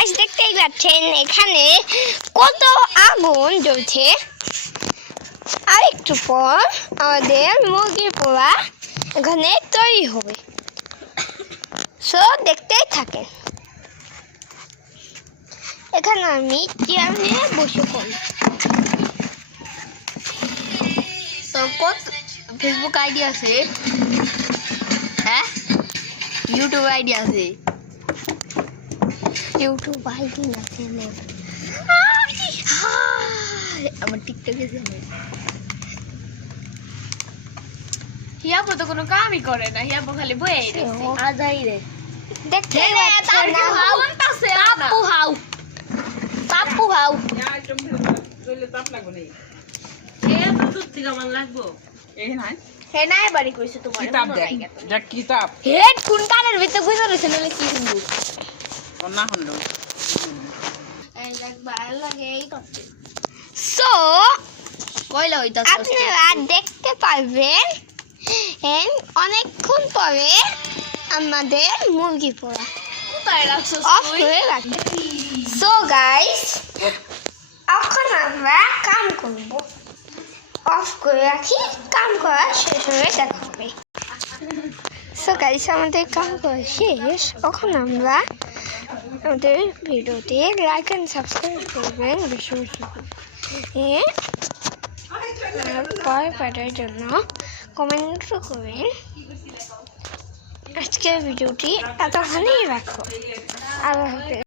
Guys দেখতেই পাচ্ছেন এখানে কত আগুন জ্বলছে। আর একটু পর আমাদের মুরগির পোড়া এখানে তৈরি হবে। সো দেখতেই থাকেন। এখানে আমি চেয়ার নিয়ে বসে পড়ি। তো কত ফেসবুক আইডি আছে? হ্যাঁ, ইউটিউব আইডি আছে। ইউটিউব আইডি আছে না, আমার টিকটকে জানে। হিয়াপো তো কোনো কামই করে না, হিয়াপো খালি বইয়াই রয়েছে আজাই রে। দেখতে পাচ্ছেন না? পাপ্পু হাউ পাপ্পু হাউ হে না বাড়ি কইছে তোমার কিতাব দেখ কিতাব হেড কোন কানের ভিতরে বুঝা রইছে না কি শুনবো না হলো এই দেখ ভালো লাগে এই করতে সো কইলা হইতাছে আপনারা দেখতে পারবেন অনেকক্ষণ পরে আমাদের মুরগি পোড়া কোথায় রাখছস অফ তুই করে রাখবে। সো গাইস এখন আমরা কাম করব। অফ করে রাখি, কাম করা শেষ হয়ে দেখা হবে। সো গাইস আমাদের কাম করা শেষ। এখন আমরা আমাদের ভিডিওতে লাইক এন্ড সাবস্ক্রাইব করবেন বেশি বেশি করে। পরে পাঠার জন্য কমেন্টও করবেন। আজকের ভিডিওটি এতখানেই রাখো। আল্লাহ হাফেজ।